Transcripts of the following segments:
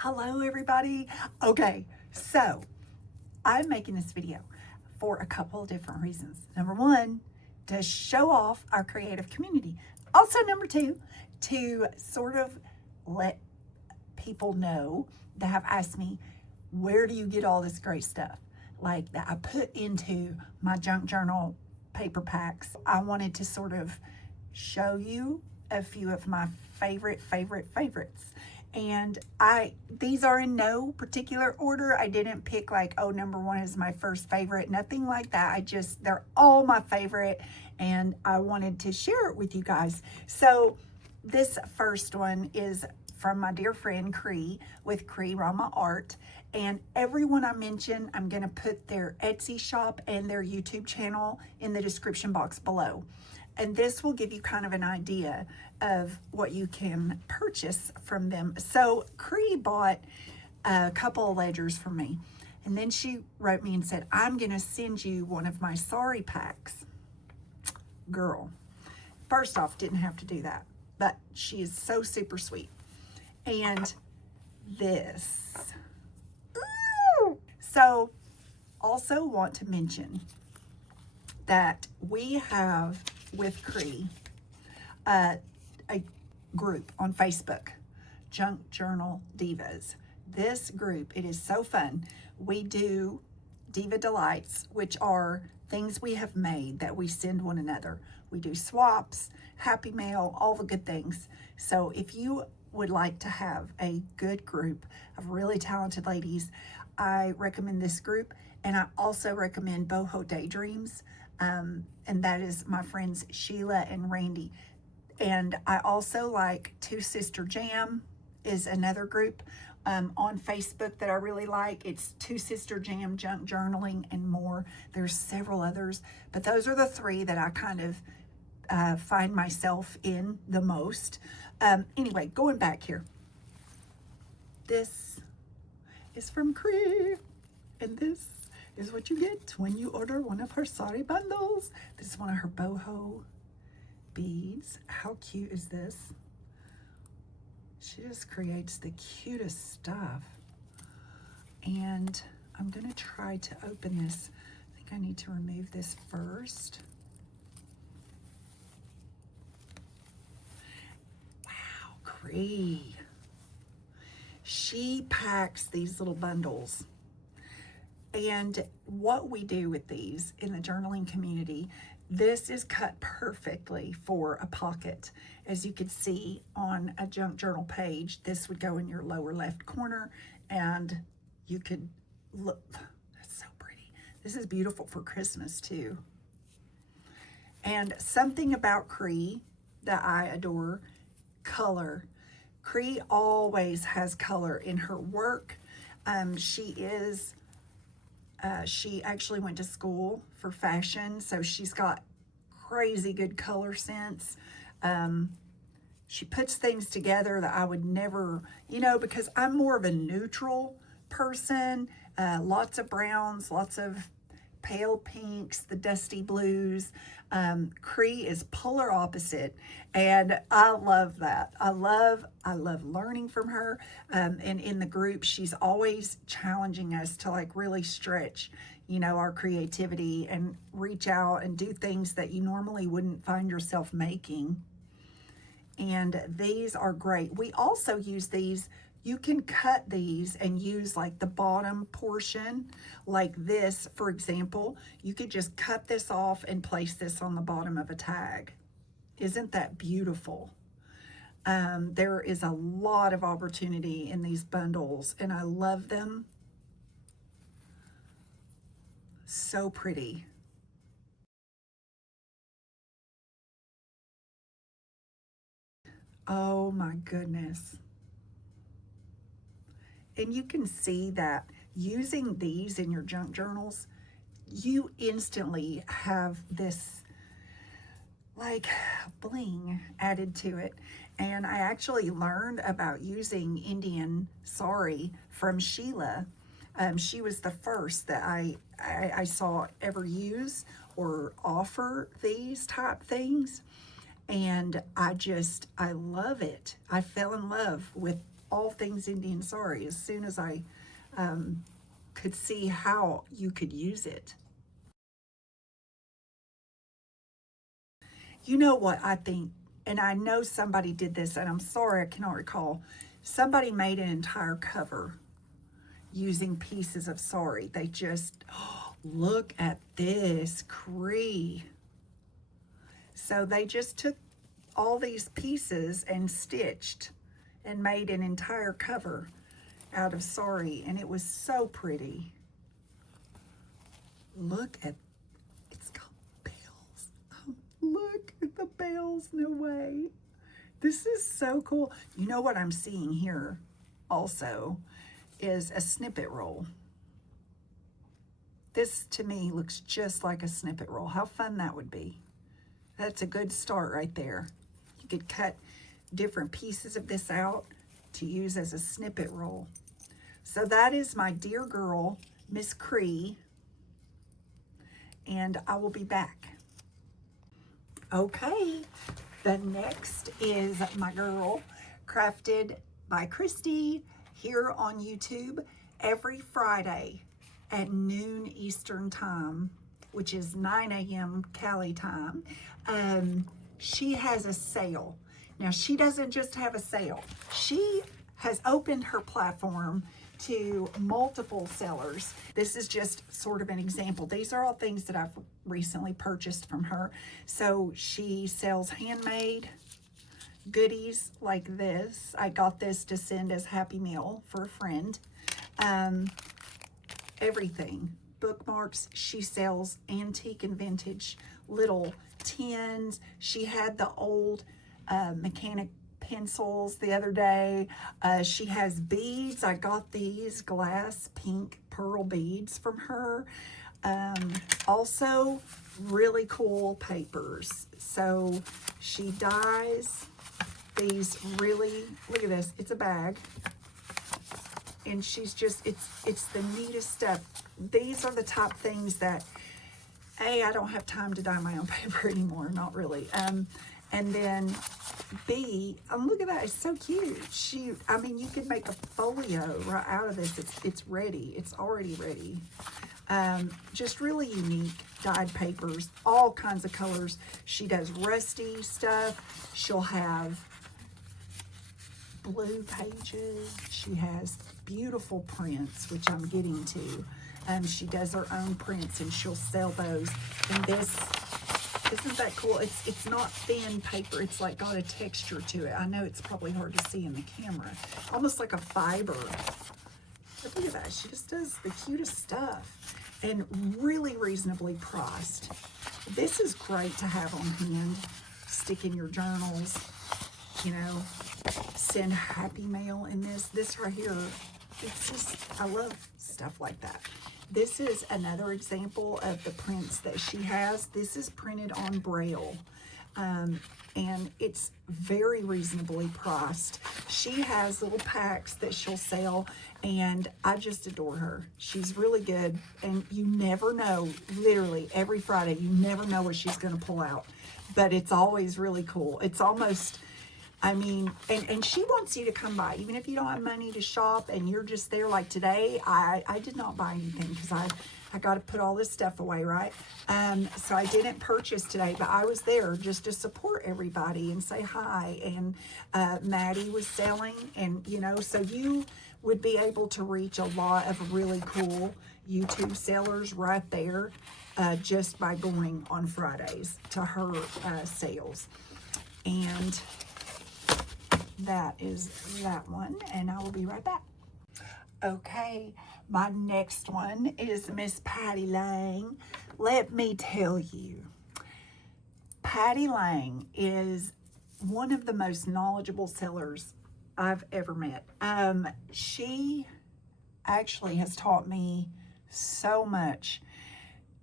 Hello everybody. Okay, so I'm making this video for a couple of different reasons. Number one, to show off our creative community. Also, number two, to sort of let people know that have asked me, where do you get all this great stuff? Like that I put into my junk journal paper packs. I wanted to sort of show you a few of my favorites. And these are in no particular order. I didn't pick like, oh, number one is my first favorite, nothing like that. They're all my favorite, and I wanted to share it with you guys. So this first one is from my dear friend Cree with Cree Rama Art. And everyone I mention, I'm gonna put their Etsy shop and their YouTube channel in the description box below. And this will give you kind of an idea of what you can purchase from them. So Cree bought a couple of ledgers from me. And then she wrote me and said, I'm gonna send you one of my Sari packs. Girl, first off, didn't have to do that, but she is so super sweet. And this. Ooh. So also want to mention that we have with Cree a group on Facebook, Junk Journal Divas. This group, it is so fun. We do Diva Delights, which are things we have made that we send one another. We do swaps, happy mail, all the good things. So if you would like to have a good group of really talented ladies, I recommend this group. And I also recommend Boho Daydreams. And that is my friends Sheila and Randy. And I also like Two Sister Jam is another group on Facebook that I really like. It's Two Sister Jam, Junk Journaling, and more. There's several others, but those are the three that I kind of find myself in the most. Anyway, going back here. This is from Cree, and this is what you get when you order one of her Sari bundles. This is one of her boho beads. How cute is this? She just creates the cutest stuff. And I'm gonna try to open this. I think I need to remove this first. Wow, Cree. She packs these little bundles. And what we do with these in the journaling community, this is cut perfectly for a pocket. As you can see on a junk journal page, this would go in your lower left corner, and you could look, that's so pretty. This is beautiful for Christmas too. And something about Cree that I adore, color. Cree always has color in her work. She actually went to school for fashion, so she's got crazy good color sense. She puts things together that I would never, because I'm more of a neutral person, lots of browns, lots of pale pinks, the dusty blues. Cree is polar opposite, and I love that. I love learning from her. And in the group, she's always challenging us to like really stretch, our creativity and reach out and do things that you normally wouldn't find yourself making. And these are great. We also use these. You can cut these and use like the bottom portion, like this, for example. You could just cut this off and place this on the bottom of a tag. Isn't that beautiful? There is a lot of opportunity in these bundles, and I love them. So pretty. Oh my goodness. And you can see that using these in your junk journals, you instantly have this like bling added to it. And I actually learned about using Indian sari from Sheila. She was the first that I saw ever use or offer these type things. And I love it. I fell in love with all things Indian sari as soon as I could see how you could use it. You know what I think, and I know somebody did this, and I'm sorry I cannot recall. Somebody made an entire cover using pieces of sari. They just, oh, look at this Cree. So they just took all these pieces and stitched and made an entire cover out of sari, and it was so pretty. Look at, it's got bells. Oh, look at the bells, no way. This is so cool. You know what I'm seeing here also is a snippet roll. This to me looks just like a snippet roll. How fun that would be. That's a good start right there. You could cut different pieces of this out to use as a snippet roll. So that is my dear girl, Miss Cree, and I will be back. Okay, the next is my girl, Crafted by Christie, here on YouTube every Friday at noon Eastern time, which is 9 a.m. Cali time. She has a sale. Now, she doesn't just have a sale. She has opened her platform to multiple sellers. This is just sort of an example. These are all things that I've recently purchased from her. So she sells handmade goodies like this. I got this to send as Happy Meal for a friend. Everything. Bookmarks. She sells antique and vintage little tins. She had the old mechanic pencils the other day. She has beads. I got these glass pink pearl beads from her. Also really cool papers. So she dyes these really, look at this, it's a bag. And she's just, it's the neatest stuff. These are the top things that, A, I don't have time to dye my own paper anymore, not really. And then B, look at that, it's so cute. I mean, you could make a folio right out of this. It's ready, it's already ready. Just really unique dyed papers, all kinds of colors. She does rusty stuff. She'll have blue pages. She has beautiful prints, which I'm getting to. She does her own prints and she'll sell those. And this, isn't that cool? It's not thin paper. It's like got a texture to it. I know it's probably hard to see in the camera. Almost like a fiber. But look at that. She just does the cutest stuff. And really reasonably priced. This is great to have on hand. Stick in your journals. You know, send Happy Mail in this. This right here, it's just, I love stuff like that. This is another example of the prints that she has. This is printed on Braille, and it's very reasonably priced. She has little packs that she'll sell, and I just adore her. She's really good, and you never know, literally every Friday, you never know what she's going to pull out, but it's always really cool. It's almost, I mean, and she wants you to come by, even if you don't have money to shop and you're just there. Like today, I did not buy anything because I got to put all this stuff away, right? So I didn't purchase today, but I was there just to support everybody and say hi. And Maddie was selling, and you know, so you would be able to reach a lot of really cool YouTube sellers right there just by going on Fridays to her sales. And that is that one, and I will be right back. Okay, my next one is Miss Patty Lang. Let me tell you, Patty Lang is one of the most knowledgeable sellers I've ever met. She actually has taught me so much.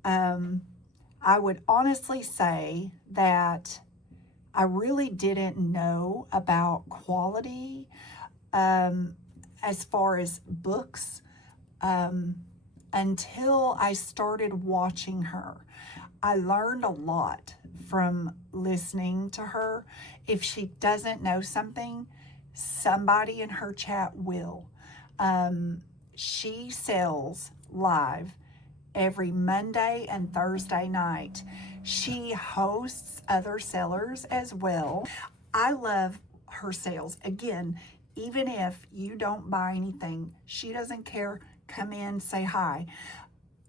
I would honestly say that I really didn't know about quality as far as books until I started watching her. I learned a lot from listening to her. If she doesn't know something, somebody in her chat will. She sells live every Monday and Thursday night. She hosts other sellers as well. I love her sales. Again, even if you don't buy anything, she doesn't care. Come in, say hi.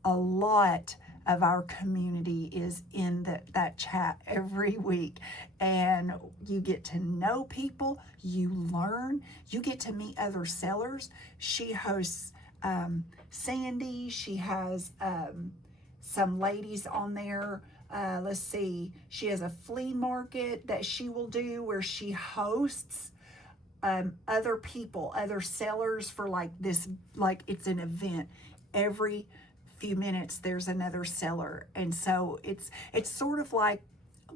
A lot of our community is in that chat every week, and you get to know people, you learn, you get to meet other sellers. She hosts Sandy. She has some ladies on there. Let's see, she has a flea market that she will do where she hosts other people, other sellers for like this, like it's an event. Every few minutes there's another seller, and so it's sort of like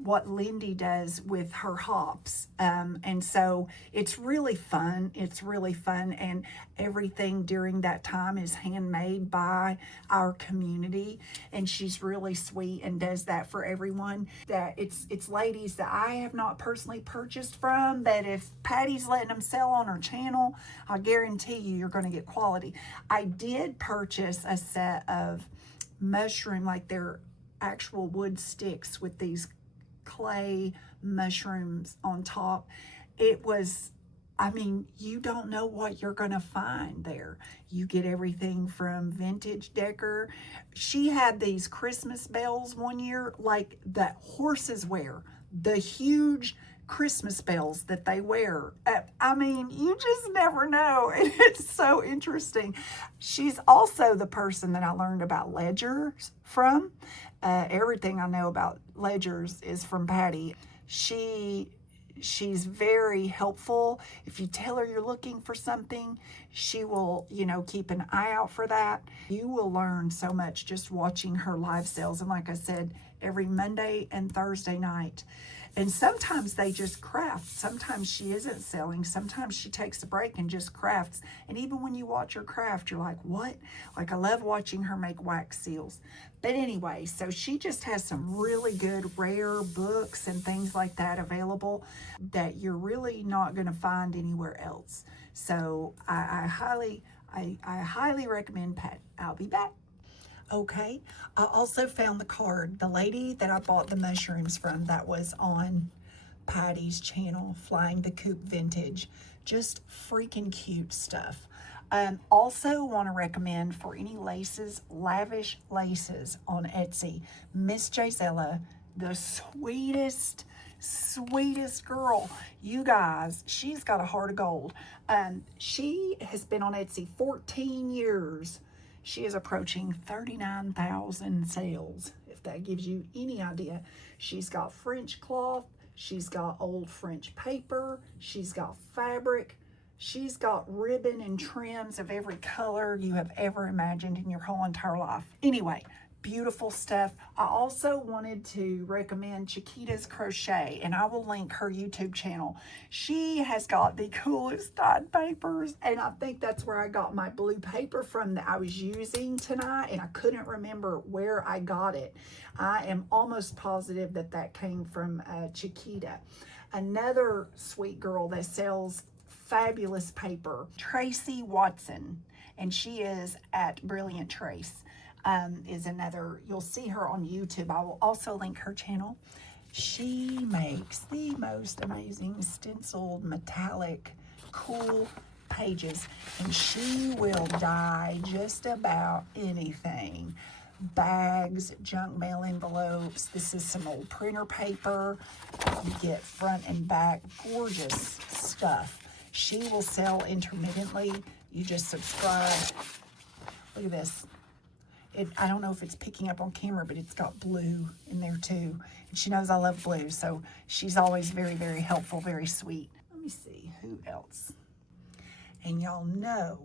what Lyndee does with her hops, and so it's really fun. It's really fun, and everything during that time is handmade by our community, and she's really sweet and does that for everyone. That it's ladies that I have not personally purchased from, that if Patty's letting them sell on her channel, I guarantee you're going to get quality. I did purchase a set of mushroom, like they're actual wood sticks with these clay mushrooms on top. It was, I mean, you don't know what you're going to find there. You get everything from vintage decor. She had these Christmas bells one year, like that horses wear, the huge Christmas bells that they wear. I mean, you just never know. And it's so interesting. She's also the person that I learned about ledgers from. Everything I know about ledgers is from Patty. She's very helpful. If you tell her you're looking for something, she will, keep an eye out for that. You will learn so much just watching her live sales. And like I said, every Monday and Thursday night. And sometimes they just craft. Sometimes she isn't selling. Sometimes she takes a break and just crafts. And even when you watch her craft, you're like, what? Like, I love watching her make wax seals. But anyway, so she just has some really good rare books and things like that available that you're really not going to find anywhere else. So I highly recommend Pat. I'll be back. Okay, I also found the card. The lady that I bought the mushrooms from, that was on Patty's channel, Flying the Coop Vintage. Just freaking cute stuff. Also want to recommend for any laces, lavish laces on Etsy, Miss Gisela, the sweetest girl. You guys, she's got a heart of gold. She has been on Etsy 14 years. She is approaching 39,000 sales, if that gives you any idea. She's got French cloth. She's got old French paper. She's got fabric. She's got ribbon and trims of every color you have ever imagined in your whole entire life. Anyway, beautiful stuff. I also wanted to recommend Chiquita's Crochet, and I will link her YouTube channel. She has got the coolest dyed papers, and I think that's where I got my blue paper from that I was using tonight, and I couldn't remember where I got it. I am almost positive that that came from Chiquita. Another sweet girl that sells fabulous paper, Tracy Watson, and she is at Brilliant Trace. Is another, you'll see her on YouTube. I will also link her channel. She makes the most amazing stenciled metallic cool pages, and she will dye just about anything. Bags, junk mail envelopes. This is some old printer paper. You get front and back, gorgeous stuff. She will sell intermittently. You just subscribe. Look at this. I don't know if it's picking up on camera, but it's got blue in there too. And she knows I love blue, so she's always very, very helpful, very sweet. Let me see, who else? And y'all know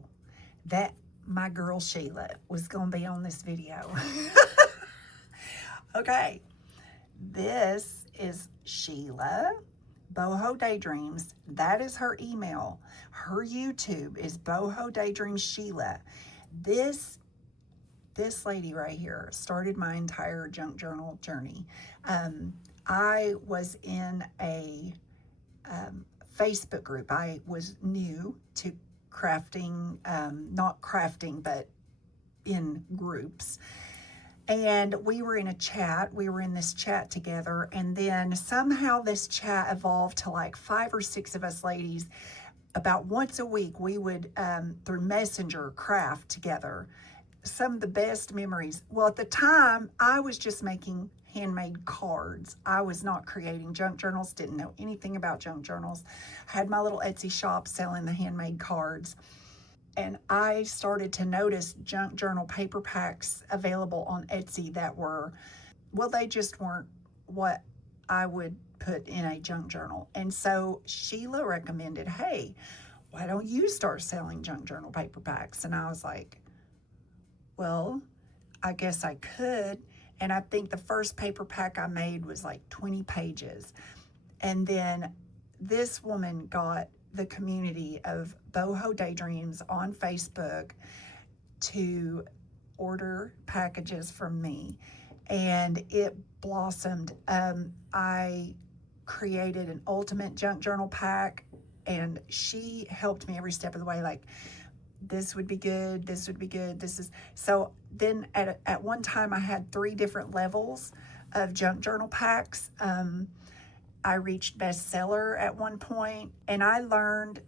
that my girl Sheila was going to be on this video. Okay, this is Sheila, Boho Daydreams. That is her email. Her YouTube is Boho Daydreams Sheila. This lady right here started my entire junk journal journey. I was in a Facebook group. I was new to crafting, not crafting, but in groups. And we were in a chat. We were in this chat together. And then somehow this chat evolved to like 5 or 6 of us ladies. About once a week, we would, through Messenger, craft together. Some of the best memories. Well, at the time, I was just making handmade cards. I was not creating junk journals, didn't know anything about junk journals. Had my little Etsy shop selling the handmade cards. And I started to notice junk journal paper packs available on Etsy that were, well, they just weren't what I would put in a junk journal. And so Sheila recommended, hey, why don't you start selling junk journal paper packs? And I was like, well, I guess I could. And I think the first paper pack I made was like 20 pages. And then this woman got the community of Boho Daydreams on Facebook to order packages from me, and it blossomed. I created an ultimate junk journal pack, and she helped me every step of the way, like, this would be good, this would be good, this is... So then at one time I had 3 different levels of junk journal packs. I reached bestseller at one point, and I learned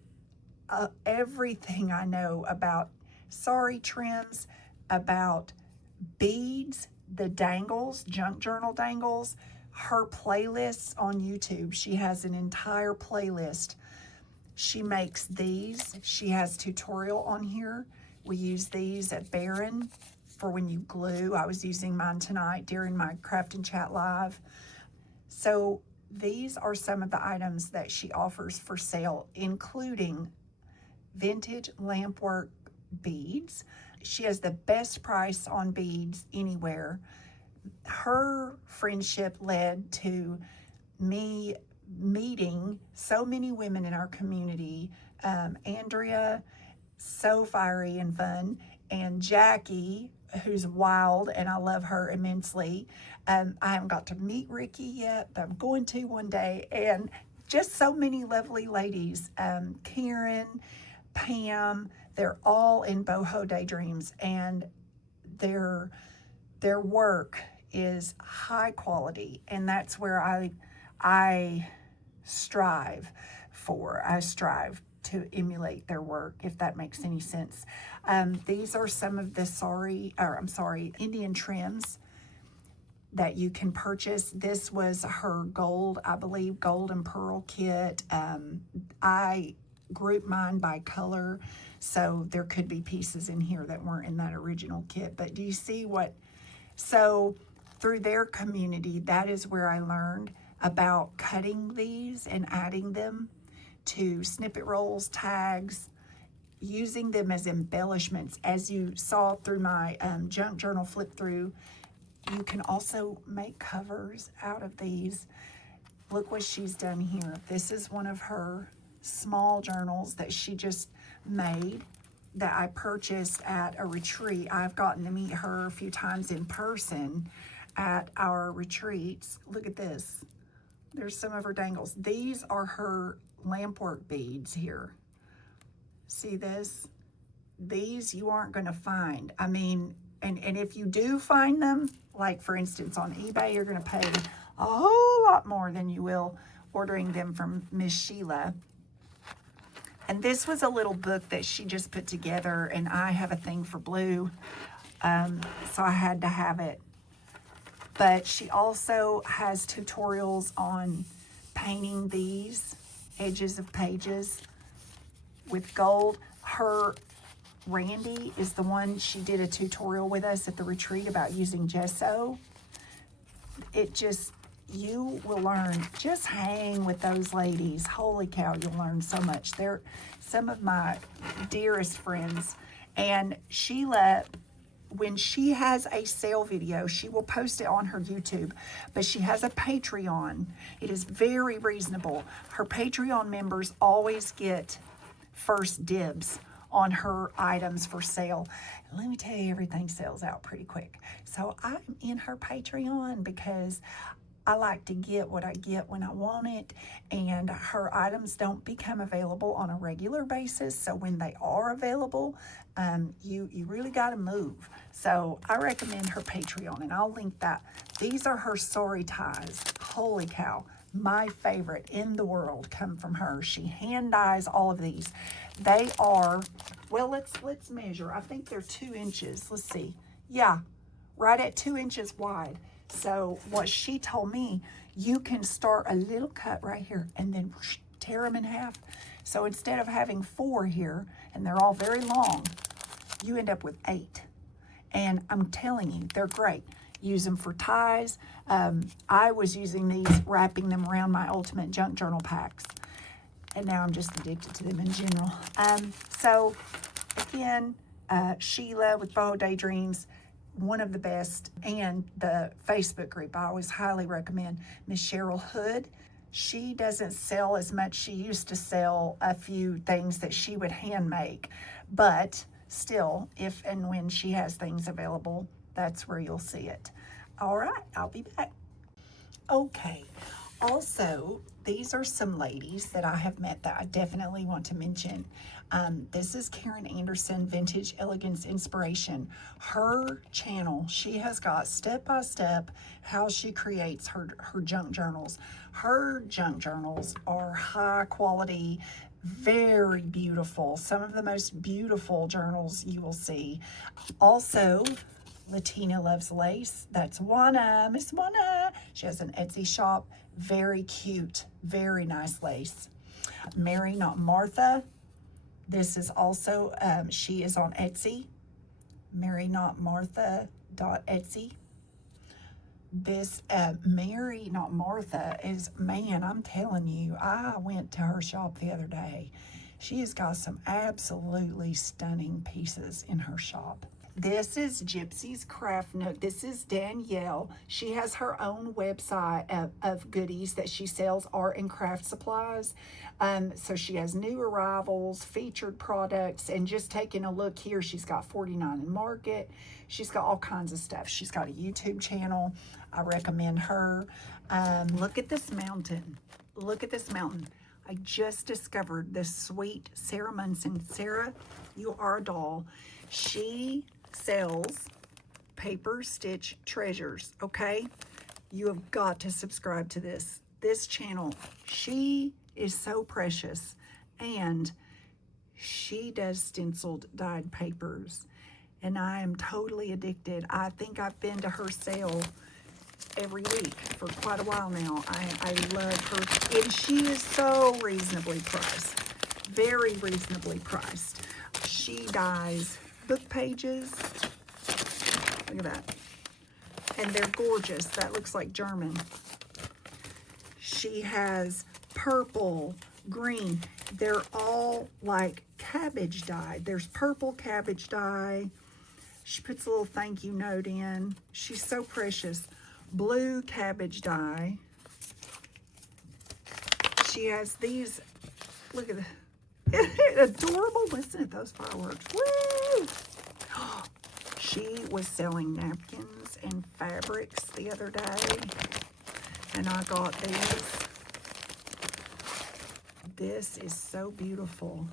everything I know about Sari trims, about beads, the dangles, junk journal dangles, her playlists on YouTube. She has an entire playlist. She makes these. She has tutorial on here. We use these at Barron for when you glue. I was using mine tonight during my Craft and Chat Live. So these are some of the items that she offers for sale, including vintage lampwork beads. She has the best price on beads anywhere. Her friendship led to me meeting so many women in our community. Andrea, so fiery and fun, and Jackie, who's wild, and I love her immensely. I haven't got to meet Ricky yet, but I'm going to one day. And just so many lovely ladies. Karen, Pam, they're all in Boho Daydreams, and their work is high quality, and that's where I strive for. I strive to emulate their work, if that makes any sense. These are some of the Indian trims that you can purchase. This was her gold, I believe, gold and pearl kit. I grouped mine by color, so there could be pieces in here that weren't in that original kit. But do you see what? So through their community, that is where I learned about cutting these and adding them to snippet rolls, tags, using them as embellishments. As you saw through my junk journal flip through, you can also make covers out of these. Look what she's done here. This is one of her small journals that she just made that I purchased at a retreat. I've gotten to meet her a few times in person at our retreats. Look at this. There's some of her dangles. These are her lampwork beads here. See this? These you aren't going to find. I mean, and if you do find them, like for instance on eBay, you're going to pay a whole lot more than you will ordering them from Miss Sheila. And this was a little book that she just put together, and I have a thing for blue, so I had to have it. But she also has tutorials on painting these edges of pages with gold. Her Randy is the one, she did a tutorial with us at the retreat about using gesso. It just, you will learn. Just hang with those ladies. Holy cow, you'll learn so much. They're some of my dearest friends. And Sheila, when she has a sale video, she will post it on her YouTube, but she has a Patreon. It is very reasonable. Her Patreon members always get first dibs on her items for sale. And let me tell you, everything sells out pretty quick. So I'm in her Patreon because I like to get what I get when I want it, and her items don't become available on a regular basis. So when they are available, you really got to move. So I recommend her Patreon, and I'll link that. These are her Sari ties. Holy cow. My favorite in the world come from her. She hand dyes all of these. They are, well, let's measure. I think they're 2 inches. Let's see. Yeah, right at 2 inches wide. So what she told me, you can start a little cut right here and then tear them in half. So instead of having 4 here, and they're all very long, you end up with 8. And I'm telling you, they're great. Use them for ties. I was using these, wrapping them around my ultimate junk journal packs. And now I'm just addicted to them in general. So again, Sheila with Boho Daydreams, one of the best. And the Facebook group, I always highly recommend Miss Cheryl Hood. She doesn't sell as much. She used to sell a few things that she would hand make. But still, if and when she has things available, that's where you'll see it. All right, I'll be back. Okay, also, these are some ladies that I have met that I definitely want to mention. This is Karen Anderson, Vintage Elegance Inspiration. Her channel, she has got step-by-step how she creates her junk journals. Her junk journals are high quality, very beautiful. Some of the most beautiful journals you will see. Also, Latina Loves Lace. That's Juana, Miss Juana. She has an Etsy shop. Very cute, very nice lace. Mary Not Martha. This is also, she is on Etsy. Mary Not Martha.etsy. This Mary Not Martha is, man, I'm telling you, I went to her shop the other day. She has got some absolutely stunning pieces in her shop. This is Gypsy's Craft Nook. This is Danielle. She has her own website of goodies that she sells, art and craft supplies. So she has new arrivals, featured products, and just taking a look here, she's got 49 in Market. She's got all kinds of stuff. She's got a YouTube channel. I recommend her. Look at this mountain. Look at this mountain. I just discovered this sweet Sarah Munson. Sarah, you are a doll. She sells paper stitch treasures, okay? You have got to subscribe to this channel. She is so precious, and she does stenciled dyed papers, and I am totally addicted. I think I've been to her sale every week for quite a while now. I love her, and she is so reasonably priced, very reasonably priced. She dyes book pages. Look at that. And they're gorgeous. That looks like German. She has purple, green. They're all like cabbage dye. There's purple cabbage dye. She puts a little thank you note in. She's so precious. Blue cabbage dye. She has these, look at that. Adorable. Listen to those fireworks. Woo! She was selling napkins and fabrics the other day, and I got these. This is so beautiful.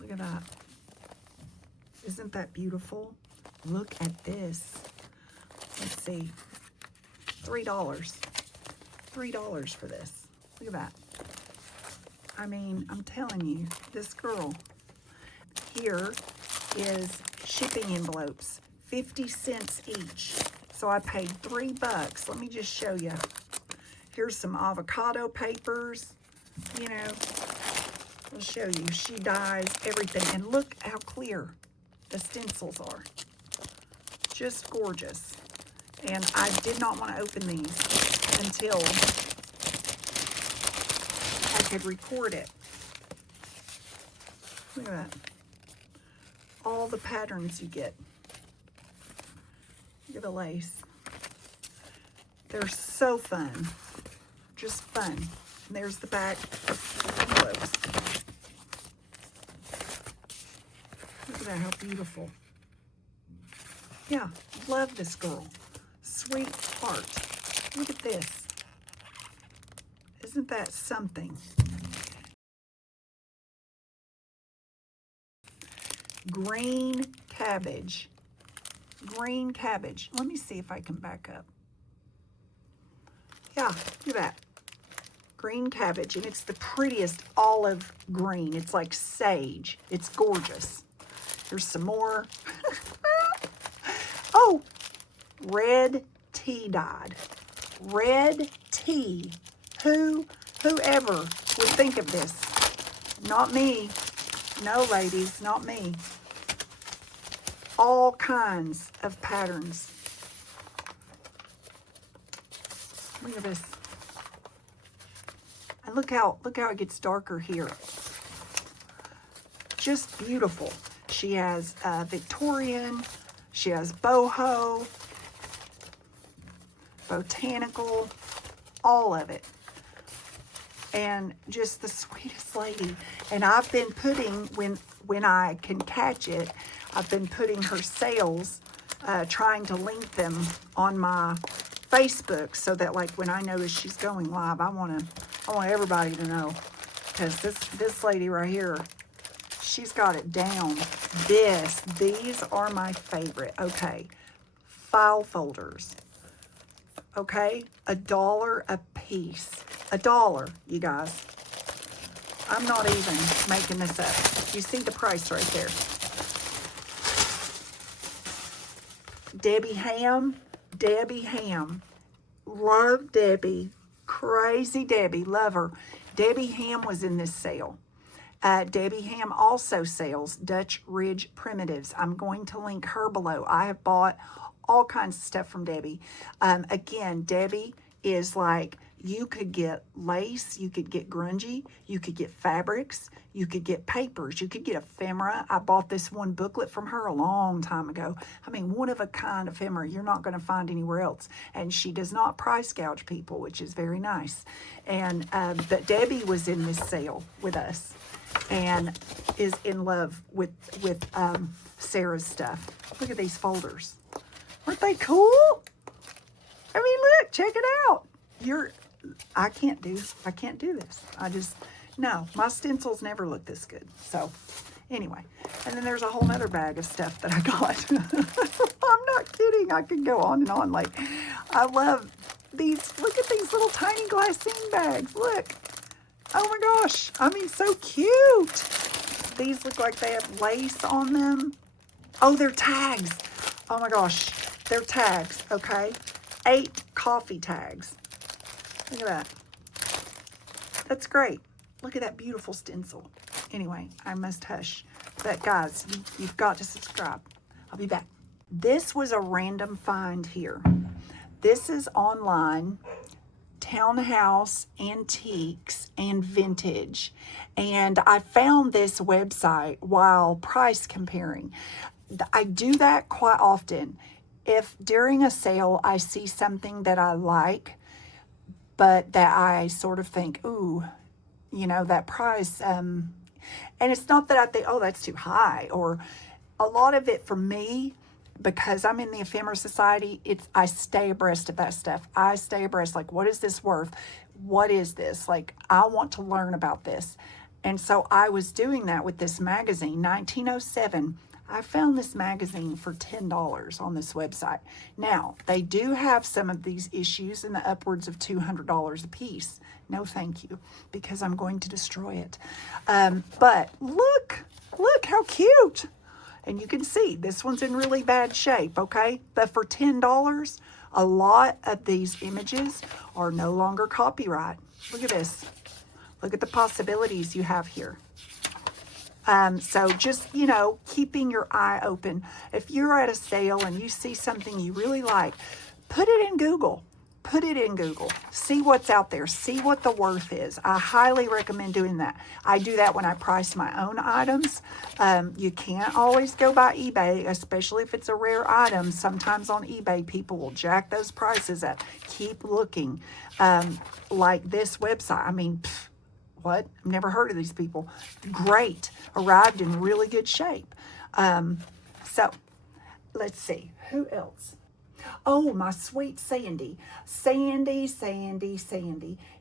Look at that. Isn't that beautiful? Look at this. Let's see. $3. $3 for this. Look at that. I mean, I'm telling you, this girl. Here is shipping envelopes, 50 cents each. So I paid $3. Let me just show you. Here's some avocado papers. You know, I'll show you. She dyes everything. And look how clear the stencils are. Just gorgeous. And I did not want to open these until I could record it. Look at that. All the patterns you get. Look at the lace. They're so fun. Just fun. And there's the back envelopes. Look at that, how beautiful. Yeah, love this girl. Sweetheart. Look at this. Isn't that something? Green cabbage. Green cabbage. Let me see if I can back up. Yeah, look at that. Green cabbage, and it's the prettiest olive green. It's like sage. It's gorgeous. Here's some more. Oh, red tea dyed. Red tea. Whoever would think of this? Not me. No, ladies, not me. All kinds of patterns. Look at this. And look how it gets darker here. Just beautiful. She has Victorian. She has boho, botanical, all of it. And just the sweetest lady. And I've been putting, when I can catch it, I've been putting her sales, trying to link them on my Facebook so that, like, when I notice she's going live, I want everybody to know, because this lady right here, she's got it down. These are my favorite. Okay, file folders. Okay, $1 a piece. $1, you guys. I'm not even making this up. You see the price right there. Debbie Ham. Love Debbie. Crazy Debbie. Love her. Debbie Ham was in this sale. Debbie Ham also sells Dutch Ridge Primitives. I'm going to link her below. I have bought all kinds of stuff from Debbie. Again, Debbie is like, you could get lace, you could get grungy, you could get fabrics, you could get papers, you could get ephemera. I bought this one booklet from her a long time ago. I mean, one of a kind ephemera you're not going to find anywhere else. And she does not price gouge people, which is very nice. And but Debbie was in this sale with us and is in love with Sarah's stuff. Look at these folders. Aren't they cool? I mean, look, check it out. I can't do this. No, my stencils never look this good. So anyway, and then there's a whole nother bag of stuff that I got. I'm not kidding. I could go on and on. Like, I love these. Look at these little tiny glassine bags. Look. Oh my gosh. I mean, so cute. These look like they have lace on them. Oh, they're tags. Oh my gosh. They're tags, okay? 8 coffee tags. Look at that. That's great. Look at that beautiful stencil. Anyway, I must hush. But guys, you've got to subscribe. I'll be back. This was a random find here. This is online, Townhouse Antiques and Vintage. And I found this website while price comparing. I do that quite often. If during a sale I see something that I like, but that I sort of think, ooh, you know, that price, and it's not that I think, oh, that's too high, or a lot of it for me, because I'm in the Ephemera Society, I stay abreast of that stuff. I stay abreast, like, what is this worth? What is this? Like, I want to learn about this. And so I was doing that with this magazine, 1907. I found this magazine for $10 on this website. Now, they do have some of these issues in the upwards of $200 a piece. No, thank you, because I'm going to destroy it. But look how cute. And you can see this one's in really bad shape, okay? But for $10, a lot of these images are no longer copyright. Look at this. Look at the possibilities you have here. So just, you know, keeping your eye open. If you're at a sale and you see something you really like, put it in Google. Put it in Google. See what's out there. See what the worth is. I highly recommend doing that. I do that when I price my own items. You can't always go by eBay, especially if it's a rare item. Sometimes on eBay, people will jack those prices up. Keep looking. Like this website. I mean, what? I've never heard of these people. Great. Arrived in really good shape. So let's see. Who else? Oh, my sweet Sandy. Sandy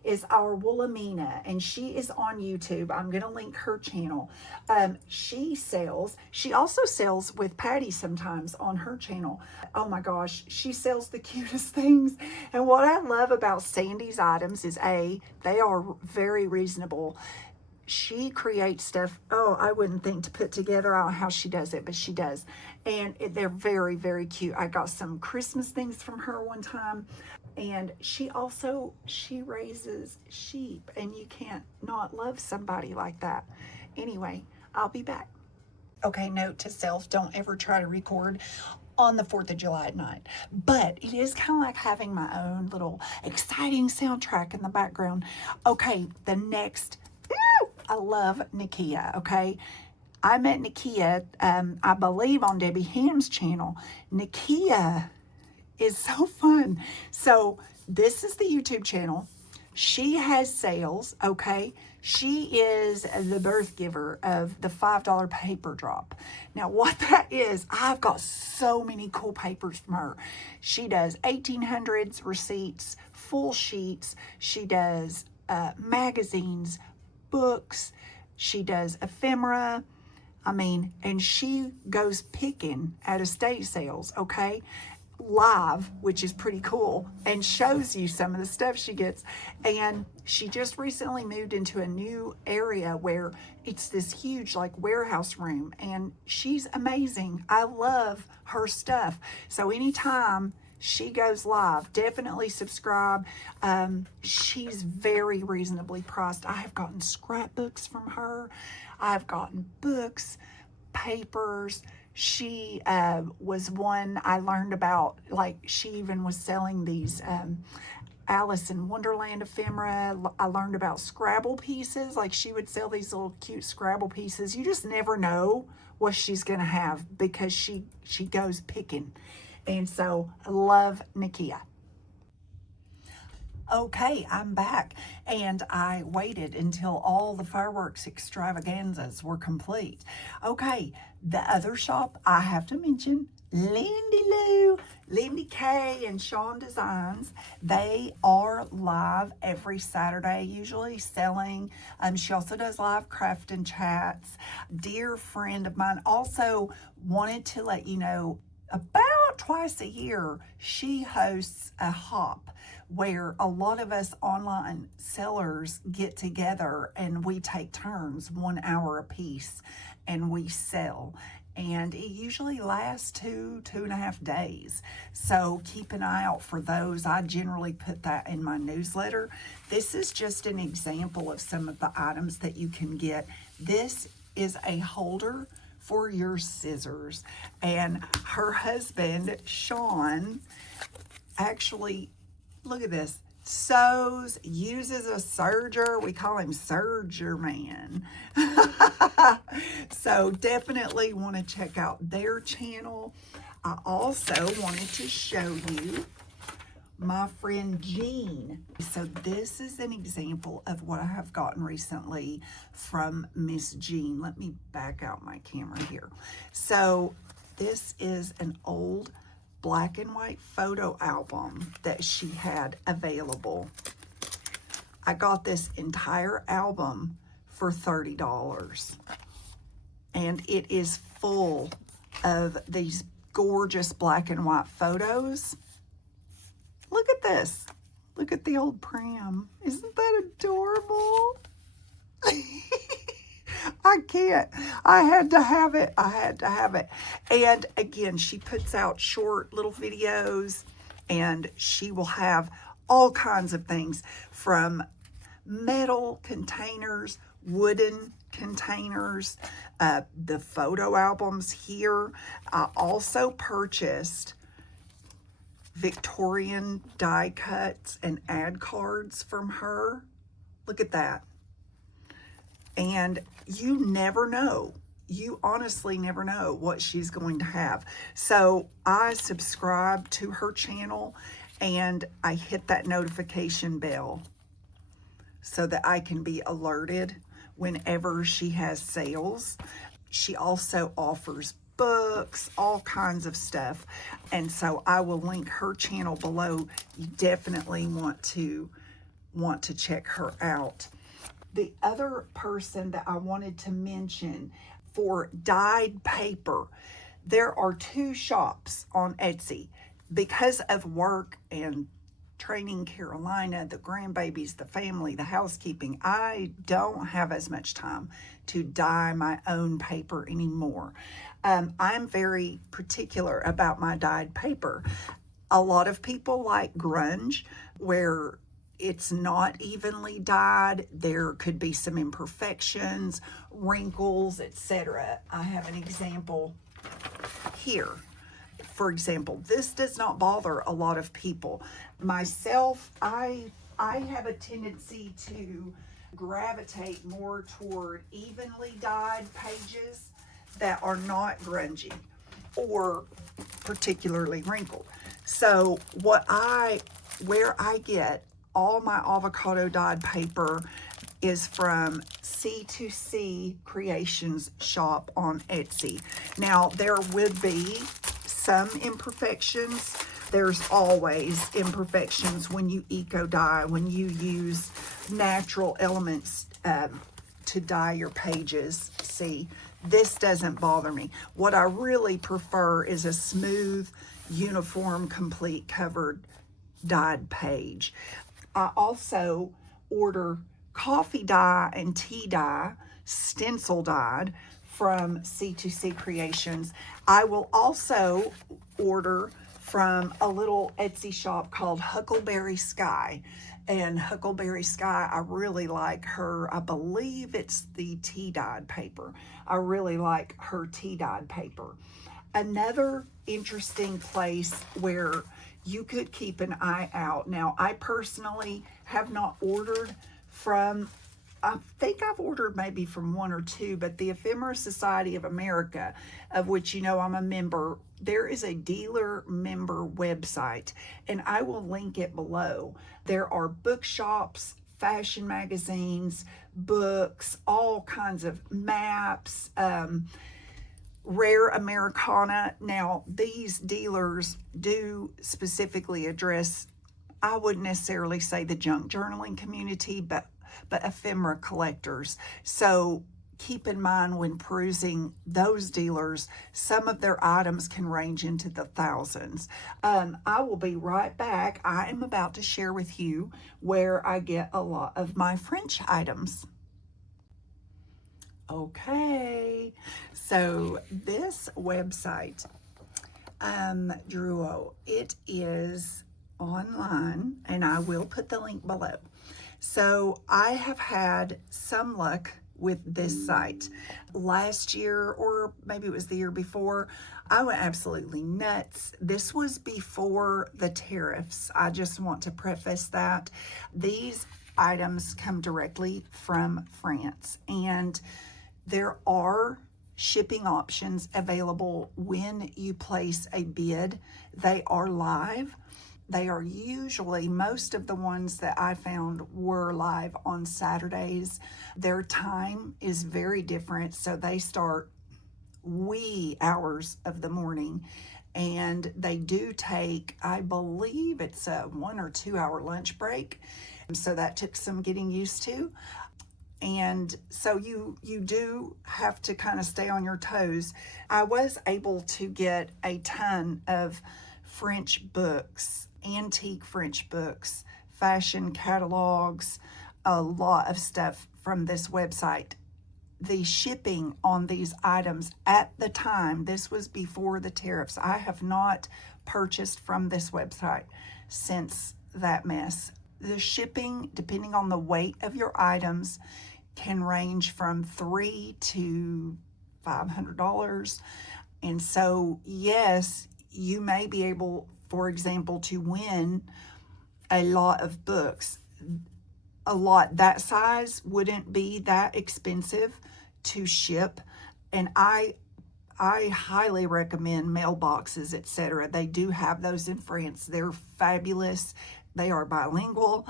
is our Wilhelmina, and she is on YouTube. I'm going to link her channel. She also sells with Patty sometimes on her channel. Oh my gosh, she sells the cutest things. And what I love about Sandy's items is they are very reasonable. She creates stuff, oh, I wouldn't think to put together. I don't know how she does it, but she does. And they're very, very cute. I got some Christmas things from her one time. And she raises sheep. And you can't not love somebody like that. Anyway, I'll be back. Okay, note to self, don't ever try to record on the 4th of July at night. But it is kind of like having my own little exciting soundtrack in the background. Okay, the next... I love Nikia, okay? I met Nikia, I believe, on Debbie Ham's channel. Nikia is so fun. So this is the YouTube channel. She has sales, okay? She is the birth giver of the $5 paper drop. Now, what that is, I've got so many cool papers from her. She does 1800s receipts, full sheets. She does magazines, books. She does ephemera. And she goes picking at estate sales, okay? Live, which is pretty cool, and shows you some of the stuff she gets. And she just recently moved into a new area where it's this huge like warehouse room, and she's amazing. I love her stuff. So anytime she goes live, definitely subscribe. She's very reasonably priced. I have gotten scrapbooks from her. I've gotten books, papers. She was one I learned about, like she even was selling these Alice in Wonderland ephemera. I learned about Scrabble pieces. Like she would sell these little cute Scrabble pieces. You just never know what she's gonna have because she goes picking. And so I love Nikia. Okay, I'm back, and I waited until all the fireworks extravaganzas were complete. Okay, the other shop I have to mention, Lyndee Kay and Jean Designs. They are live every Saturday, usually selling. She also does live craft and chats. Dear friend of mine also wanted to let you know, about twice a year, she hosts a hop where a lot of us online sellers get together and we take turns 1 hour a piece and we sell. And it usually lasts 2.5 days. So keep an eye out for those. I generally put that in my newsletter. This is just an example of some of the items that you can get. This is a holder for your scissors, and her husband Sean actually, look at this, sews, uses a serger. We call him Serger Man. So definitely want to check out their channel. I also wanted to show you my friend Jean. So this is an example of what I have gotten recently from Miss Jean. Let me back out my camera here. So this is an old black and white photo album that she had available. I got this entire album for $30. And it is full of these gorgeous black and white photos. Look at this. Look at the old pram. Isn't that adorable? I can't. I had to have it. I had to have it. And again, she puts out short little videos, and she will have all kinds of things from metal containers, wooden containers, the photo albums here. I also purchased Victorian die cuts and ad cards from her. Look at that. And you never know. You honestly never know what she's going to have. So I subscribe to her channel and I hit that notification bell so that I can be alerted whenever she has sales. She also offers books, all kinds of stuff. And so I will link her channel below. You definitely want to check her out. The other person that I wanted to mention for dyed paper, there are 2 shops on Etsy. Because of work and training Carolina, the grandbabies, the family, the housekeeping, I don't have as much time to dye my own paper anymore. I'm very particular about my dyed paper. A lot of people like grunge, where it's not evenly dyed. There could be some imperfections, wrinkles, etc. I have an example here. For example, this does not bother a lot of people. Myself, I have a tendency to gravitate more toward evenly dyed pages that are not grungy or particularly wrinkled. So where I get all my avocado dyed paper is from C2C Creations shop on Etsy. Now, there would be some imperfections. There's always imperfections when you eco dye, when you use natural elements to dye your pages. See, this doesn't bother me. What I really prefer is a smooth, uniform, complete covered dyed page. I also order coffee dye and tea dye, stencil dyed, from C2C Creations. I will also order from a little Etsy shop called Huckleberry Sky. And Huckleberry Sky, I really like her. I believe it's the tea dyed paper. I really like her tea dyed paper. Another interesting place where you could keep an eye out. Now, I personally have not ordered from, I think I've ordered maybe from 1 or 2, but the Ephemera Society of America, of which you know I'm a member, there is a dealer member website, and I will link it below. There are bookshops, fashion magazines, books, all kinds of maps, rare Americana. Now, these dealers do specifically address, I wouldn't necessarily say the junk journaling community, but ephemera collectors. So keep in mind when perusing those dealers, some of their items can range into the thousands. I will be right back. I am about to share with you where I get a lot of my French items. Okay, so this website, Drouot, it is online, and I will put the link below. So I have had some luck with this site. Last year, or maybe it was the year before, I went absolutely nuts. This was before the tariffs. I just want to preface that. These items come directly from France, and there are shipping options available when you place a bid. They are live. They are usually, most of the ones that I found were live on Saturdays. Their time is very different, so they start wee hours of the morning, and they do take, I believe it's a 1 or 2 hour lunch break. So that took some getting used to. And so you do have to kind of stay on your toes. I was able to get a ton of French books, antique French books, fashion catalogs, a lot of stuff from this website. The shipping on these items at the time, this was before the tariffs. I have not purchased from this website since that mess. The shipping, depending on the weight of your items, can range from $300 to $500. And so, yes, you may be able, for example, to win a lot of books. A lot that size wouldn't be that expensive to ship. And I highly recommend mailboxes, etc. They do have those in France. They're fabulous. They are bilingual.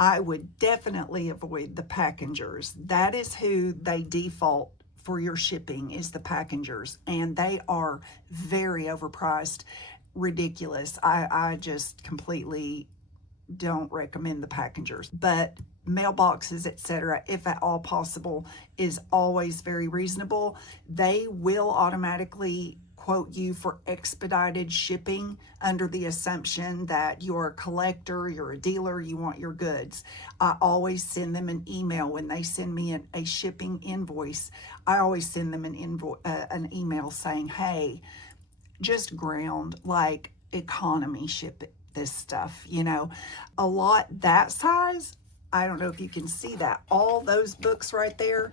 I would definitely avoid the packagers. That is who they default for your shipping is the packagers, and they are very overpriced, ridiculous. I just completely don't recommend the packagers, but mailboxes, etc., if at all possible, is always very reasonable. They will automatically quote you for expedited shipping under the assumption that you're a collector, you're a dealer, you want your goods. I always send them an email when they send me a shipping invoice. I always send them an email saying, hey, just ground, like economy ship this stuff, you know. A lot that size, I don't know if you can see that, all those books right there,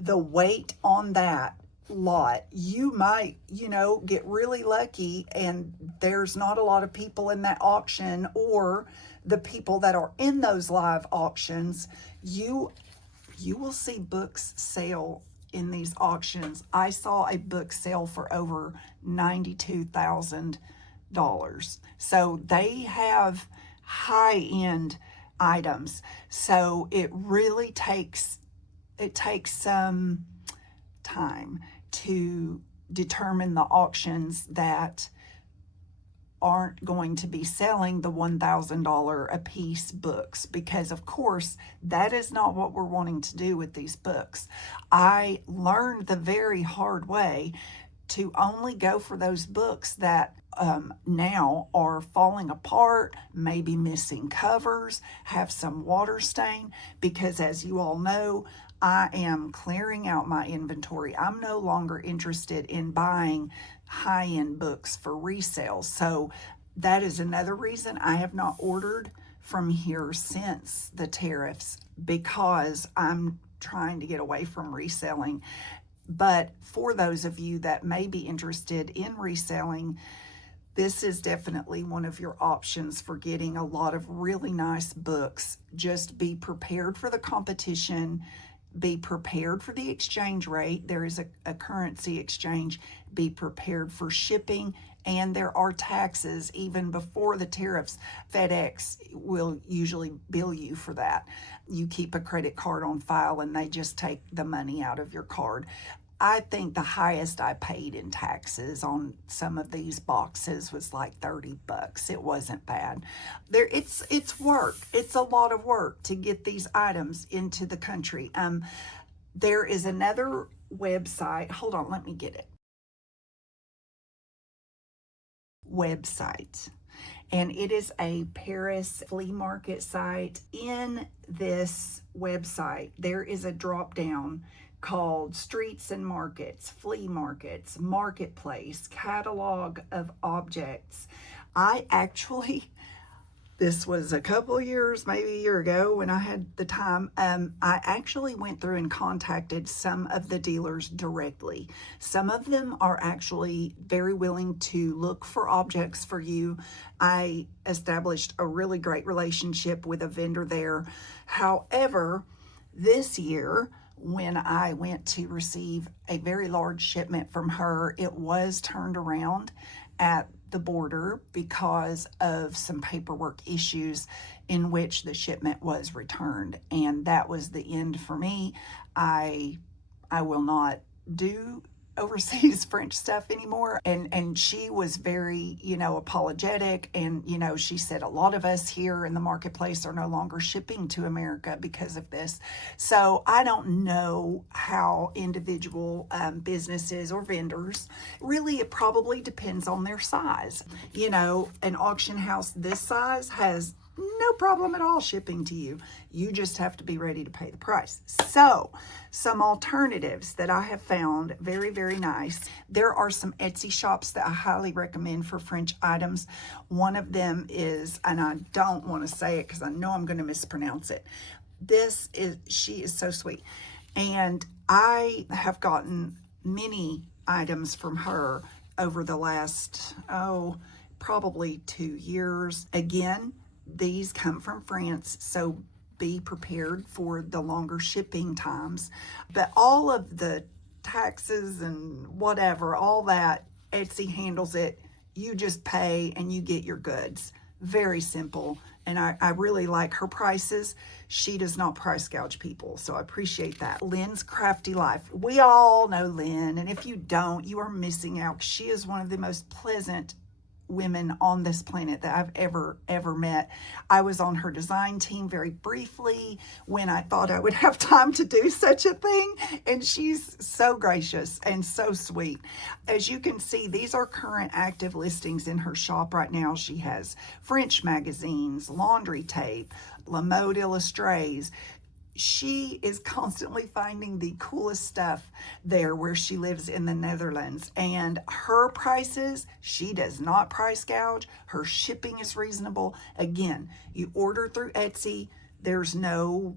the weight on that lot, you might, you know, get really lucky and there's not a lot of people in that auction, or the people that are in those live auctions, you will see books sell in these auctions. I saw a book sell for over $92,000. So they have high-end items. So it really takes some time to determine the auctions that aren't going to be selling the $1,000 a piece books, because of course that is not what we're wanting to do with these books. I learned the very hard way to only go for those books that now are falling apart, maybe missing covers, have some water stain, because as you all know, I am clearing out my inventory. I'm no longer interested in buying high-end books for resale. So that is another reason I have not ordered from here since the tariffs, because I'm trying to get away from reselling. But for those of you that may be interested in reselling, this is definitely one of your options for getting a lot of really nice books. Just be prepared for the competition. Be prepared for the exchange rate. There is a currency exchange. Be prepared for shipping, and there are taxes even before the tariffs. FedEx will usually bill you for that. You keep a credit card on file and they just take the money out of your card. I think the highest I paid in taxes on some of these boxes was like $30. It wasn't bad. It's work. It's a lot of work to get these items into the country. There is another website. Hold on, let me get it. Website. And it is a Paris flea market site. In this website, there is a drop down called Streets and Markets, Flea Markets, Marketplace, Catalog of Objects. This was a couple years, maybe a year ago when I had the time. I actually went through and contacted some of the dealers directly. Some of them are actually very willing to look for objects for you. I established a really great relationship with a vendor there. However, this year, when I went to receive a very large shipment from her, it was turned around at the border because of some paperwork issues in which the shipment was returned. And that was the end for me. I will not do overseas French stuff anymore. And she was very, apologetic. And, she said a lot of us here in the marketplace are no longer shipping to America because of this. So I don't know how individual businesses or vendors, really, it probably depends on their size. An auction house this size has no problem at all shipping to you. You just have to be ready to pay the price. So, some alternatives that I have found very, very nice. There are some Etsy shops that I highly recommend for French items. One of them is, and I don't want to say it because I know I'm going to mispronounce it. She is so sweet. And I have gotten many items from her over the last, probably 2 years. Again, these come from France, so be prepared for the longer shipping times. But all of the taxes and whatever, all that, Etsy handles it. You just pay and you get your goods. Very simple and I really like her prices. She does not price gouge people, so I appreciate that. Lynn's Crafty Life. We all know Lynn, and if you don't, you are missing out. She is one of the most pleasant women on this planet that I've ever met. I was on her design team very briefly when I thought I would have time to do such a thing, and she's so gracious and so sweet. As you can see, these are current active listings in her shop right now. She has French magazines, laundry tape, La Mode Illustrates. She is constantly finding the coolest stuff there where she lives in the Netherlands. And her prices, she does not price gouge. Her shipping is reasonable. Again, you order through Etsy. There's no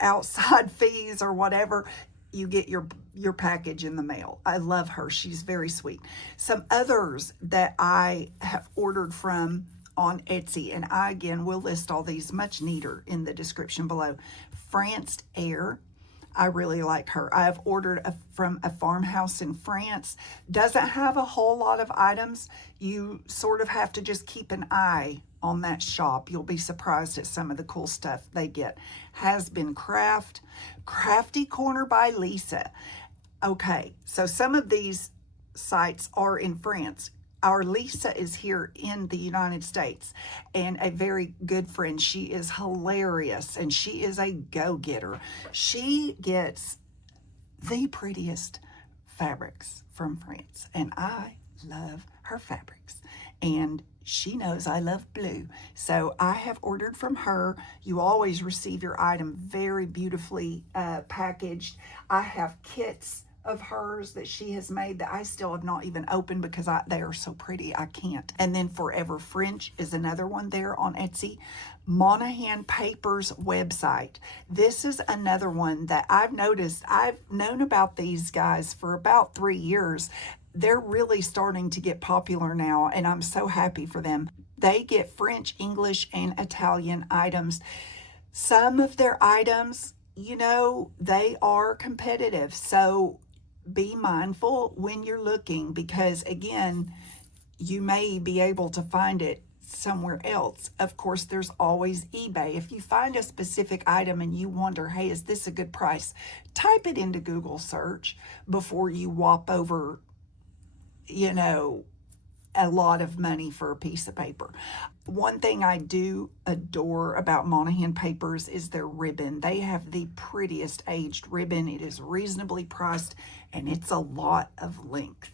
outside fees or whatever. You get your package in the mail. I love her. She's very sweet. Some others that I have ordered from on Etsy, and I again will list all these much neater in the description below. France Air, I really like her. I have ordered from a farmhouse in France. Doesn't have a whole lot of items. You sort of have to just keep an eye on that shop. You'll be surprised at some of the cool stuff they get. Has Been Crafty Corner by Lisa. Okay, so some of these sites are in France. Our Lisa is here in the United States, and a very good friend. She is hilarious, and she is a go-getter. She gets the prettiest fabrics from France, and I love her fabrics. And she knows I love blue, so I have ordered from her. You always receive your item very beautifully packaged. I have kits of hers that she has made that I still have not even opened because they are so pretty, I can't. And then Forever French is another one there on Etsy. Monahan Papers website. This is another one that I've noticed. I've known about these guys for about 3 years. They're really starting to get popular now, and I'm so happy for them. They get French, English, and Italian items. Some of their items, you know, they are competitive, so be mindful when you're looking, because again, you may be able to find it somewhere else. Of course, there's always eBay. If you find a specific item and you wonder, hey, is this a good price? Type it into Google search before you whop over, you know, a lot of money for a piece of paper. One thing I do adore about Monahan Papers is their ribbon. They have the prettiest aged ribbon. It is reasonably priced, and it's a lot of length.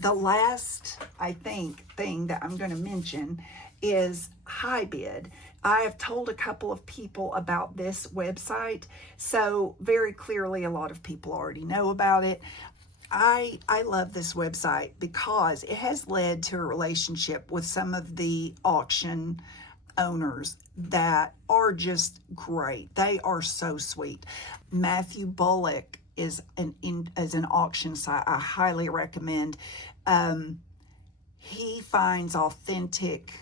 The last, I think, thing that I'm going to mention is Handmade. I have told a couple of people about this website, so very clearly a lot of people already know about it. I love this website because it has led to a relationship with some of the auction owners that are just great. They are so sweet. Matthew Bullock is an auction site I highly recommend. He finds authentic,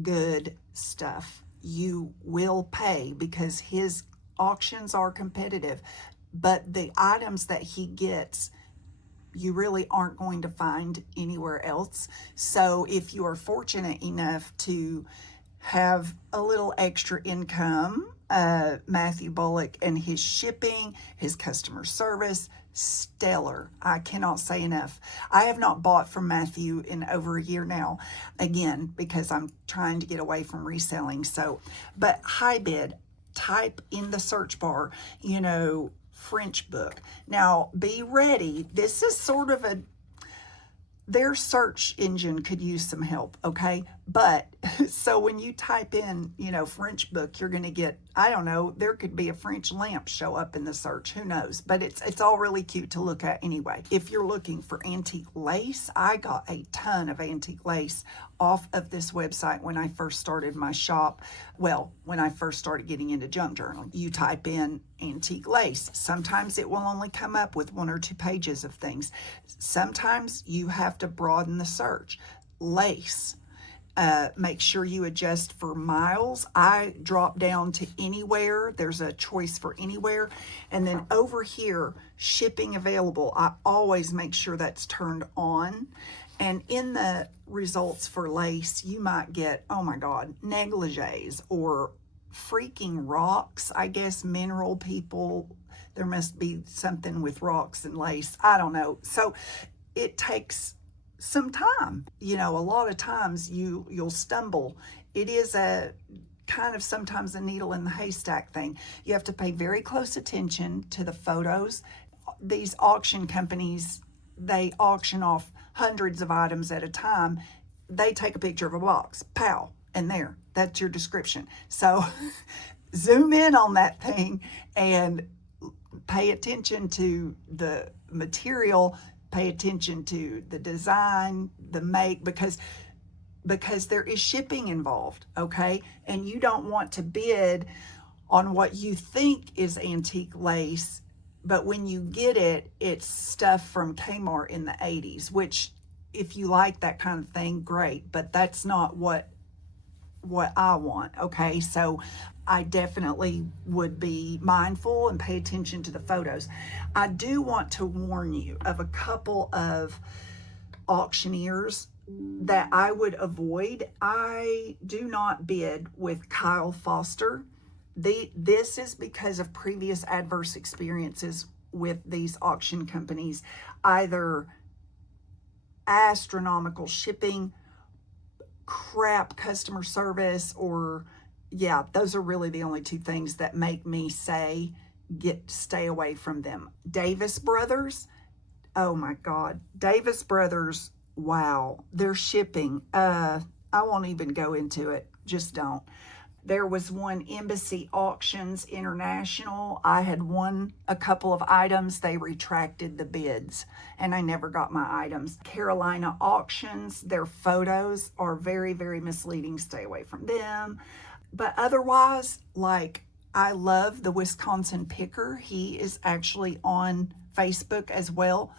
good stuff. You will pay because his auctions are competitive, but the items that he gets, you really aren't going to find anywhere else. So if you are fortunate enough to have a little extra income, Matthew Bullock and his shipping, his customer service, stellar. I cannot say enough. I have not bought from Matthew in over a year now, again, because I'm trying to get away from reselling. So, but Handmade, type in the search bar, you know, French book. Now, be ready. This is sort of their search engine could use some help, okay? But, so when you type in, you know, French book, you're going to get, I don't know, there could be a French lamp show up in the search. Who knows? But it's all really cute to look at anyway. If you're looking for antique lace, I got a ton of antique lace off of this website when I first started my shop. Well, when I first started getting into junk journaling. You type in antique lace. Sometimes it will only come up with 1 or 2 pages of things. Sometimes you have to broaden the search. Lace. Make sure you adjust for miles. I drop down to anywhere. There's a choice for anywhere. And then over here, shipping available. I always make sure that's turned on. And in the results for lace, you might get, oh my God, negligees or freaking rocks. I guess mineral people, there must be something with rocks and lace. I don't know. So it takes some time. You know, a lot of times you'll stumble. It is a kind of sometimes a needle in the haystack thing. You have to pay very close attention to the photos. These auction companies, they auction off hundreds of items at a time. They take a picture of a box, pow, and there, that's your description. So zoom in on that thing and pay attention to the material, pay attention to the design, the make, because there is shipping involved, okay? And you don't want to bid on what you think is antique lace, but when you get it, it's stuff from Kmart in the 80s, which if you like that kind of thing, great, but that's not what I want, okay? So I definitely would be mindful and pay attention to the photos. I do want to warn you of a couple of auctioneers that I would avoid. I do not bid with Kyle Foster. This is because of previous adverse experiences with these auction companies, either astronomical shipping, crap customer service, or yeah, those are really the only two things that make me say stay away from them. Davis Brothers, oh my God, Davis Brothers, wow, their shipping, I won't even go into it, just don't. There was one, Embassy Auctions International. I had won a couple of items. They retracted the bids and I never got my items. Carolina Auctions, their photos are very, very misleading. Stay away from them. But otherwise, like, I love the Wisconsin Picker. He is actually on Facebook as well.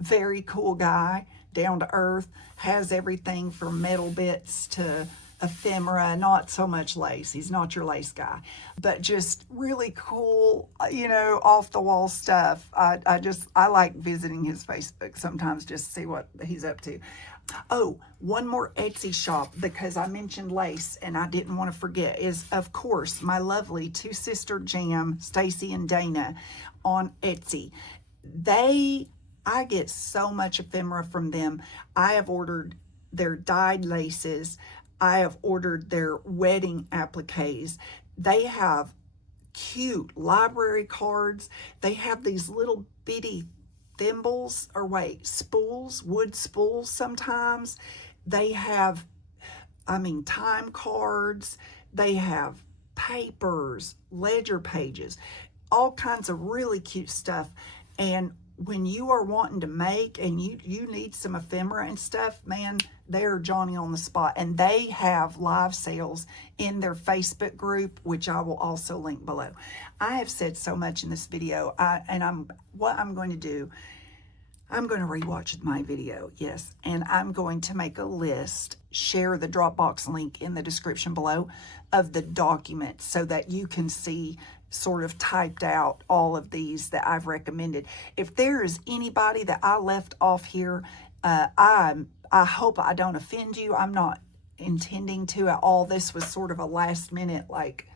Very cool guy, down to earth, has everything from metal bits to ephemera, not so much lace. He's not your lace guy, but just really cool, you know, off the wall stuff. I like visiting his Facebook sometimes just to see what he's up to. Oh, one more Etsy shop, because I mentioned lace and I didn't want to forget, is of course my lovely two sister jam, Stacy and Dana, on Etsy. I get so much ephemera from them. I have ordered their dyed laces. I have ordered their wedding appliques. They have cute library cards. They have these little bitty thimbles, or wait, spools, wood spools sometimes. They have, time cards. They have papers, ledger pages, all kinds of really cute stuff. And when you are wanting to make and you need some ephemera and stuff, man, they're Johnny on the spot. And they have live sales in their Facebook group, which I will also link below. I have said so much in this video, what I'm going to do, I'm going to rewatch my video, yes, and I'm going to make a list, share the Dropbox link in the description below of the documents so that you can see sort of typed out all of these that I've recommended. If there is anybody that I left off here, I hope I don't offend you. I'm not intending to at all. This was sort of a last minute, like,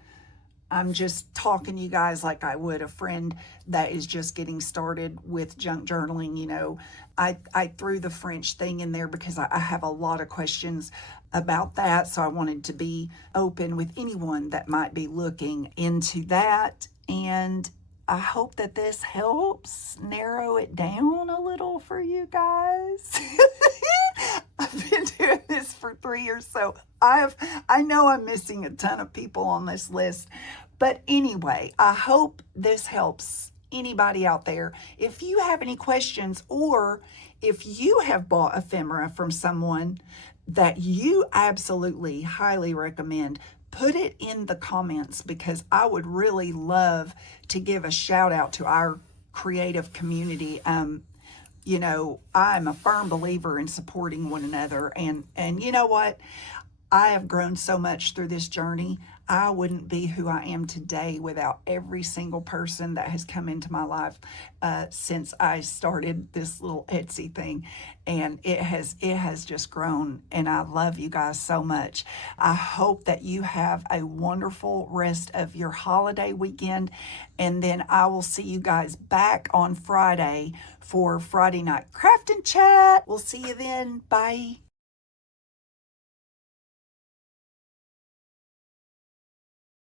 I'm just talking to you guys like I would a friend that is just getting started with junk journaling. You know, I threw the French thing in there because I have a lot of questions about that. So I wanted to be open with anyone that might be looking into that. And I hope that this helps narrow it down a little for you guys. I've been doing this for 3 years, so I know I'm missing a ton of people on this list. But anyway, I hope this helps anybody out there. If you have any questions, or if you have bought ephemera from someone that you absolutely highly recommend, put it in the comments, because I would really love to give a shout out to our creative community. You know, I'm a firm believer in supporting one another, and you know what? I have grown so much through this journey. I wouldn't be who I am today without every single person that has come into my life since I started this little Etsy thing, and it has just grown. And I love you guys so much. I hope that you have a wonderful rest of your holiday weekend, and then I will see you guys back on Friday for Friday night craft and chat. We'll see you then. Bye.